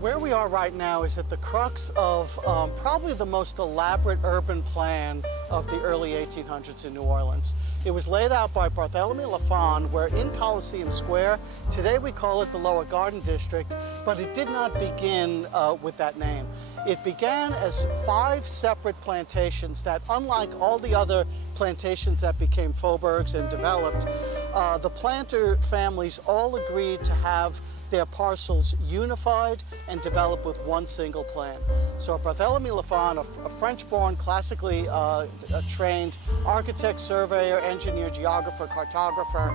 Where we are right now is at the crux of probably the most elaborate urban plan of the early 1800s in New Orleans. It was laid out by Barthélemy Lafon, where in Coliseum Square, today we call it the Lower Garden District, but it did not begin with that name. It began as 5 separate plantations that, unlike all the other plantations that became faubourgs and developed, the planter families all agreed to have their parcels unified and developed with one single plan. So Barthélemy Lafon, a French-born, classically trained architect, surveyor, engineer, geographer, cartographer,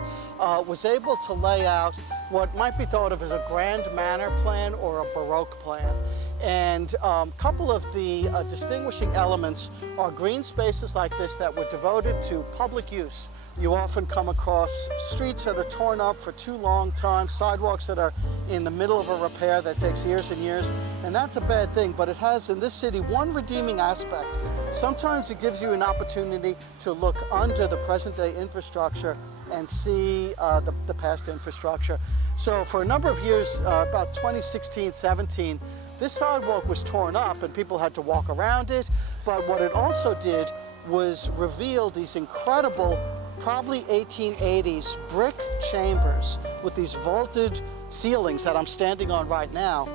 was able to lay out what might be thought of as a grand manor plan or a Baroque plan. And a couple of the distinguishing elements are green spaces like this that were devoted to public use. You often come across streets that are torn up for too long time, sidewalks that are in the middle of a repair that takes years and years, and that's a bad thing, but it has in this city one redeeming aspect. Sometimes it gives you an opportunity to look under the present-day infrastructure and see the past infrastructure. So for a number of years, about 2016-17, this sidewalk was torn up and people had to walk around it, but what it also did was reveal these incredible, probably 1880s brick chambers with these vaulted ceilings that I'm standing on right now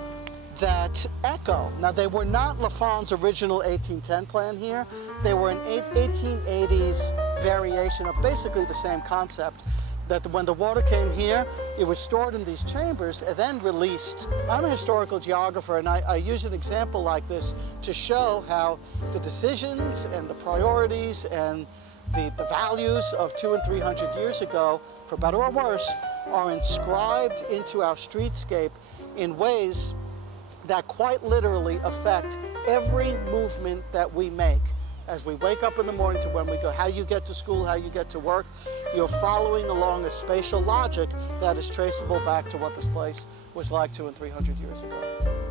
that echo. Now, they were not Lafon's original 1810 plan here. They were an 1880s variation of basically the same concept, that when the water came here, it was stored in these chambers and then released. I'm a historical geographer, and I use an example like this to show how the decisions and the priorities and the values of 200 and 300 years ago, for better or worse, are inscribed into our streetscape in ways that quite literally affect every movement that we make. As we wake up in the morning to when we go, how you get to school, how you get to work, you're following along a spatial logic that is traceable back to what this place was like 200 and 300 years ago.